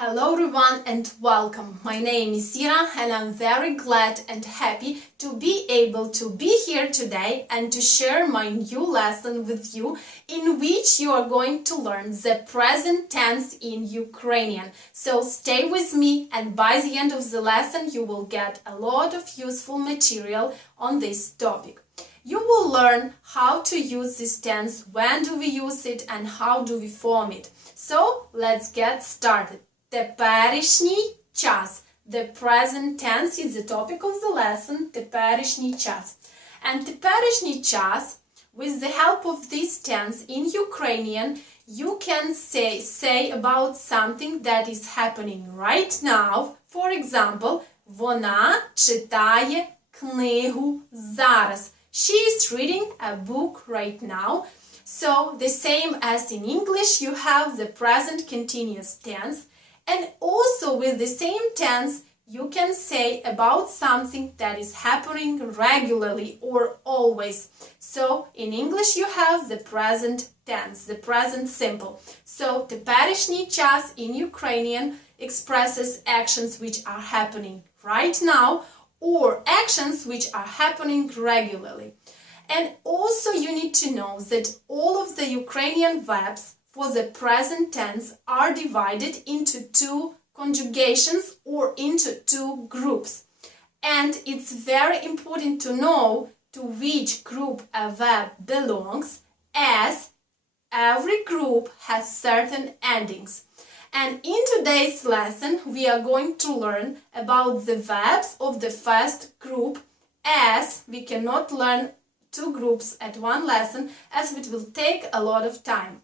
Hello everyone and welcome. My name is Ira and I'm very glad and happy to be able to be here today and to share my new lesson with you in which you are going to learn the present tense in Ukrainian. So stay with me and by the end of the lesson you will get a lot of useful material on this topic. You will learn how to use this tense, when do we use it and how do we form it. So let's get started. Теперішній час. The present tense is the topic of the lesson. Теперішній час. And теперішній час, with the help of this tense in Ukrainian, you can say about something that is happening right now. For example, вона читає книгу зараз. She is reading a book right now. So, the same as in English, you have the present continuous tense. And also with the same tense, you can say about something that is happening regularly or always. So, in English you have the present tense, the present simple. So, теперішній час in Ukrainian expresses actions which are happening right now or actions which are happening regularly. And also you need to know that all of the Ukrainian verbs for the present tense are divided into two conjugations or into two groups. And it's very important to know to which group a verb belongs, as every group has certain endings. And in today's lesson we are going to learn about the verbs of the first group, as we cannot learn two groups at one lesson as it will take a lot of time.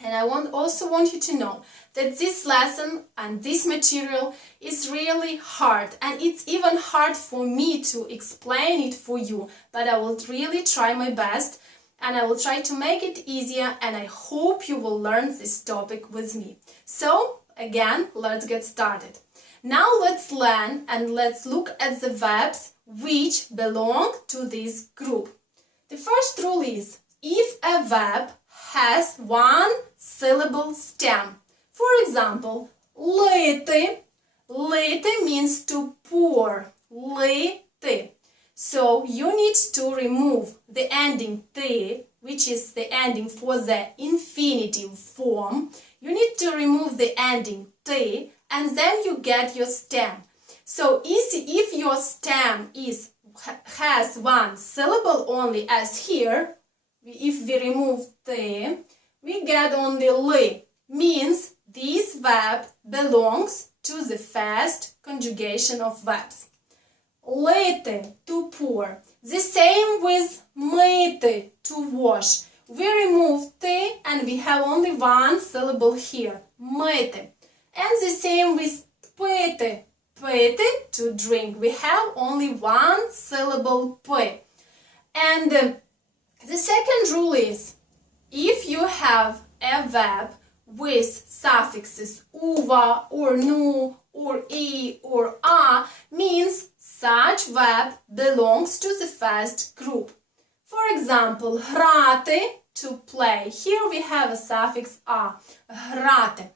And I also want you to know that this lesson and this material is really hard, and it's even hard for me to explain it for you, but I will really try my best and I will try to make it easier, and I hope you will learn this topic with me. So again, let's get started. Now let's learn and let's look at the verbs which belong to this group. The first rule is, if a verb has one syllable stem. For example, лити. Лити means to pour. Лити. So you need to remove the ending ти, which is the ending for the infinitive form. You need to remove the ending ти, and then you get your stem. So if your stem has one syllable only, as here, if we remove ти, we get only li, means this verb belongs to the first conjugation of verbs. Лити, to pour. The same with мити, to wash. We remove ти and we have only one syllable here, мити. And the same with пити. Пити, to drink. We have only one syllable пи. And the second rule is, if you have a verb with suffixes uva or nu or I or a, means such verb belongs to the first group. For example, грати, to play. Here we have a suffix a, грати.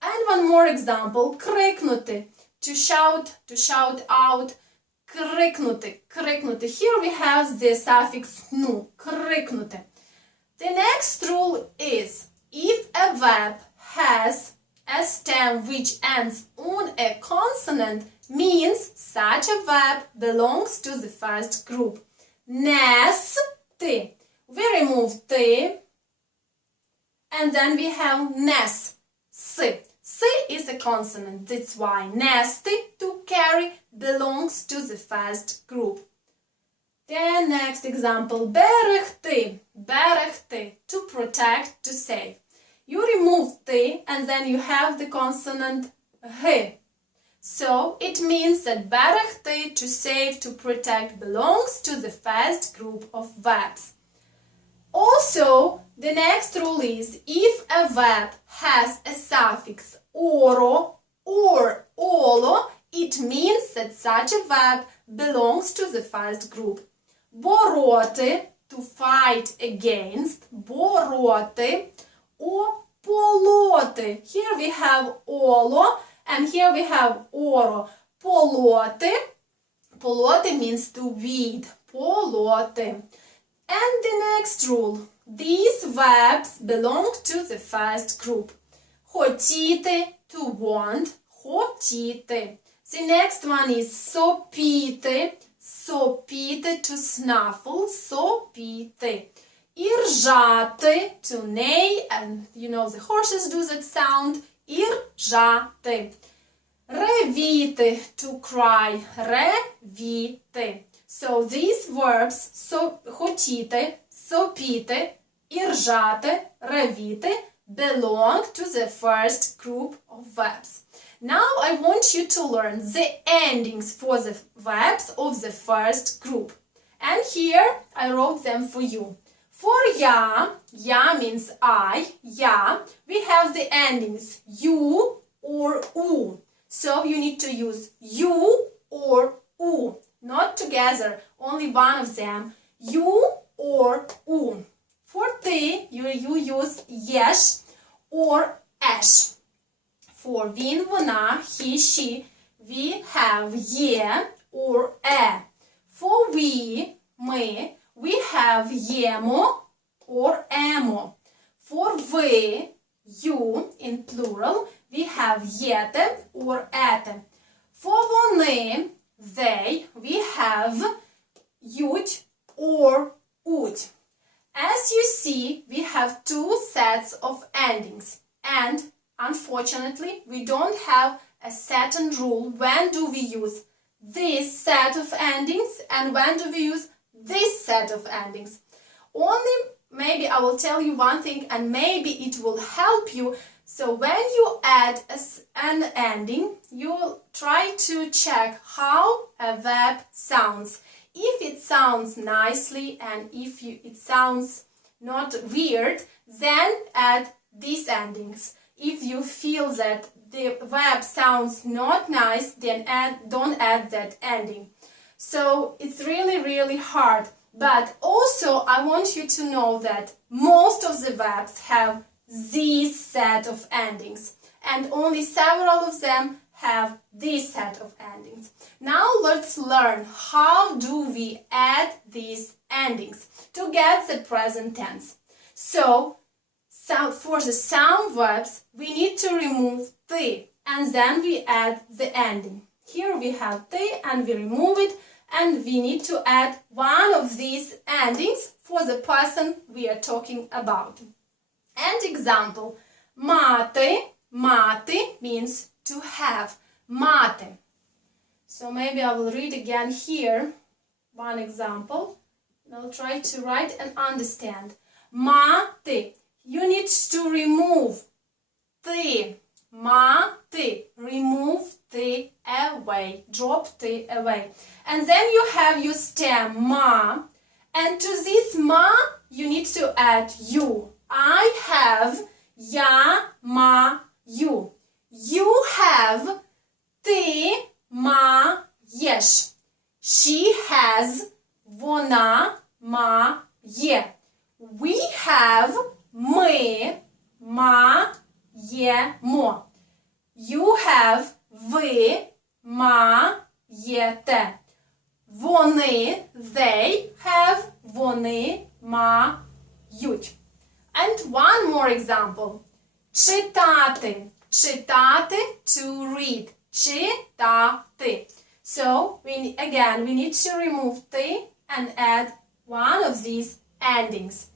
And one more example, крикнути, to shout out. Крикнути, крикнути. Here we have the suffix nu, крикнути. The next rule is, if a verb has a stem which ends on a consonant, means such a verb belongs to the first group. Нести. We remove ти, and then we have нес, си. Si is a consonant, that's why нести, to carry, belongs to the first group. The next example, берегти, берегти, to protect, to save. You remove ти and then you have the consonant г. So it means that берегти, to save, to protect, belongs to the first group of verbs. Also, the next rule is, if a verb has a suffix oро or olo, it means that such a verb belongs to the first group. Бороти, to fight against, бороти, or Полоти. Here we have оло and here we have оро. Полоти. Полоти means to weed. Полоти. And the next rule. These verbs belong to the first group. Хотіти, to want. Хотіти. The next one is сопіти. Сопіти, to snuffle. Сопіти. Іржати, to neigh, and you know the horses do that sound. Іржати. Ревіти, to cry. Ревіти. So these verbs, хотіти, сопіти, іржати, ревіти, belong to the first group of verbs. Now I want you to learn the endings for the verbs of the first group. And here I wrote them for you. For я means I, я, we have the endings you or u. So you need to use you or u. Not together, only one of them. You or u. For ти, you use єш or еш. For він, вона, he, she, we have є or е. For we, ми, we have ємо or емо. For ви, you, in plural, we have єте or ете. For вони, they, we have ють or уть. As you see, we have two sets of endings, and unfortunately, we don't have a certain rule when do we use this set of endings and when do we use this set of endings. Only maybe I will tell you one thing and maybe it will help you. So when you add an ending, you will try to check how a verb sounds. If it sounds nicely and if it sounds not weird, then add these endings. If you feel that the verb sounds not nice, then don't add that ending. So it's really hard. But also I want you to know that most of the verbs have this set of endings and only several of them have this set of endings. Now let's learn how do we add these endings to get the present tense. So for the some verbs we need to remove the and then we add the ending. Here we have the and we remove it and we need to add one of these endings for the person we are talking about. And example, мати, мати means to have, мати. So maybe I will read again here one example. I'll try to write and understand. Мати, you need to remove ти, мати, remove ти away, drop ти away. And then you have your stem ma, and to this ma you need to add you. I have я, ма, you. You have ти, ма, єш. She has вона, ма, є. We have ми, ма, ємо. You have ви, ма, єте. Вони, they have вони, мають. And one more example. Читати. Читати, to read. Читати. So, we need to remove ти and add one of these endings.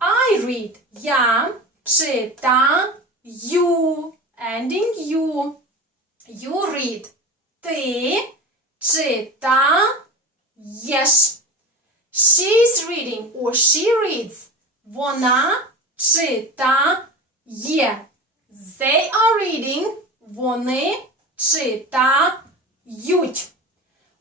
I read. Я читаю. Ending you. You read. Ти читаєш. She's reading or she reads. Вона читає. They are reading. Вони читають.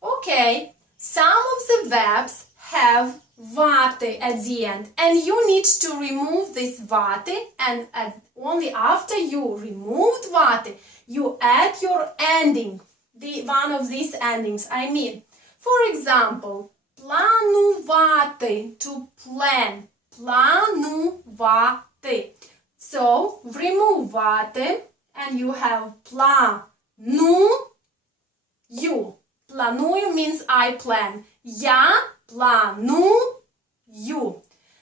Okay, some of the verbs have вати at the end. And you need to remove this вати. And only after you removed вати, you add your ending. One of these endings, I mean. For example, планувати, to plan. Планувати. So, вримувати, and you have планую. Планую means I plan. Я планую.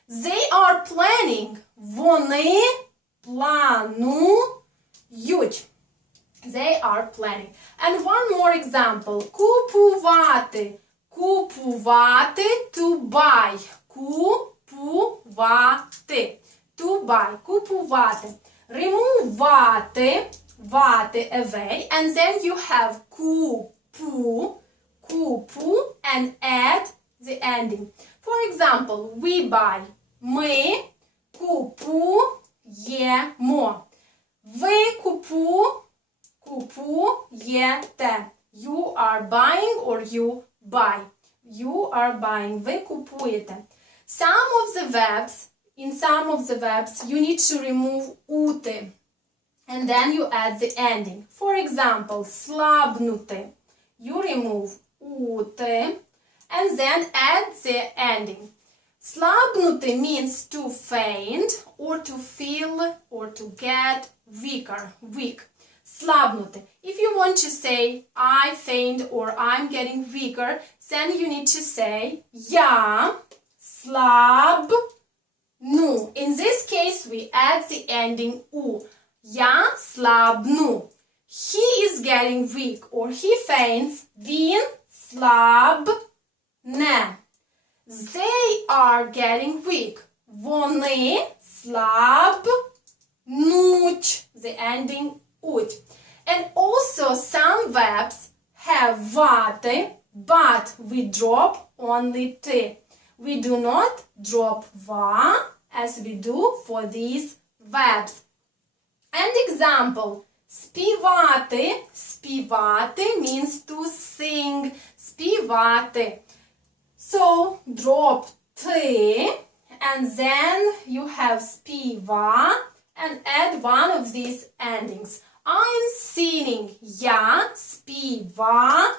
They are planning. Вони планують. They are planning. And one more example. Купувати. Купувати, to buy. Купувати. To buy. Купувати. Римувати. Вати, away. And then you have купу. Купу and add the ending. For example, we buy. Ми купуємо. Ви купуєте. You are buying or you buy. You are buying. Ви купуєте. In some of the verbs, you need to remove ути. And then you add the ending. For example, слабнути. You remove ути and then add the ending. Слабнути means to faint or to feel or to get weaker, weak. Слабнути. If you want to say I faint or I'm getting weaker, then you need to say я слабну. In this case, we add the ending u. Я слабну. He is getting weak or he faints. Він слабне. They are getting weak. Вони слабнуть. The ending ut. And also some verbs have вати, but we drop only t. We do not drop va as we do for these verbs. And example, співати. Співати means to sing. Співати. So, drop t and then you have співа and add one of these endings. I'm singing. Я співаю.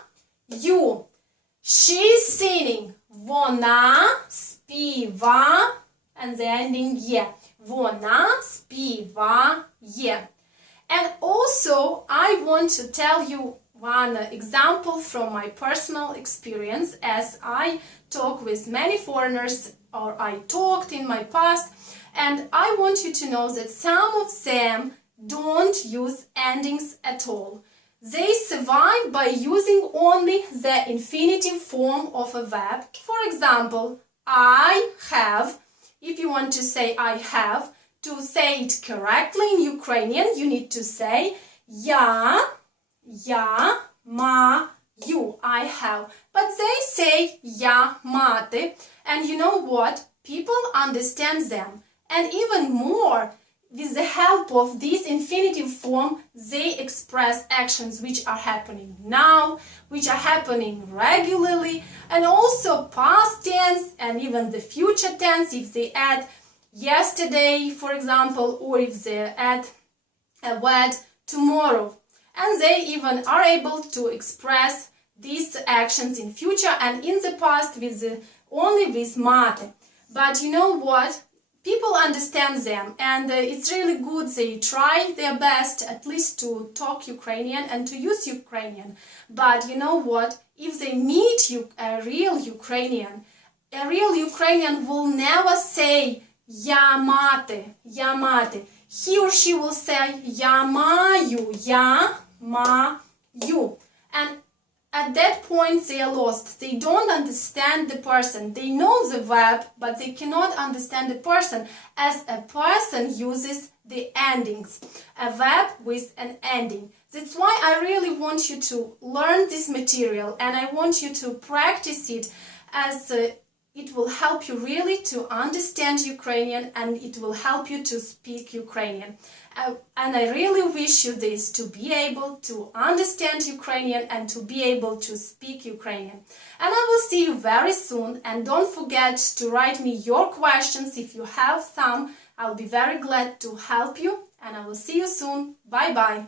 She's singing. Вона співає. And the ending є. Вона співає. And also, I want to tell you one example from my personal experience as I talk with many foreigners or I talked in my past, and I want you to know that some of them don't use endings at all. They survive by using only the infinitive form of a verb. For example, I have. If you want to say I have, to say it correctly in Ukrainian, you need to say я маю. I have. But they say я мати. And you know what? People understand them. And even more, with the help of this infinitive form, they express actions which are happening now, which are happening regularly, and also past tense and even the future tense if they add yesterday, for example, or if they add a word tomorrow. And they even are able to express these actions in future and in the past with only with mate. But you know what? People understand them, and it's really good they try their best at least to talk Ukrainian and to use Ukrainian. But you know what? If they meet a real Ukrainian will never say я мати. He or she will say я маю. And at that point they are lost. They don't understand the person. They know the verb, but they cannot understand the person as a person uses the endings. A verb with an ending. That's why I really want you to learn this material and I want you to practice it as it will help you really to understand Ukrainian and it will help you to speak Ukrainian. And I really wish you this, to be able to understand Ukrainian and to be able to speak Ukrainian. And I will see you very soon, and don't forget to write me your questions if you have some. I'll be very glad to help you, and I will see you soon. Bye bye.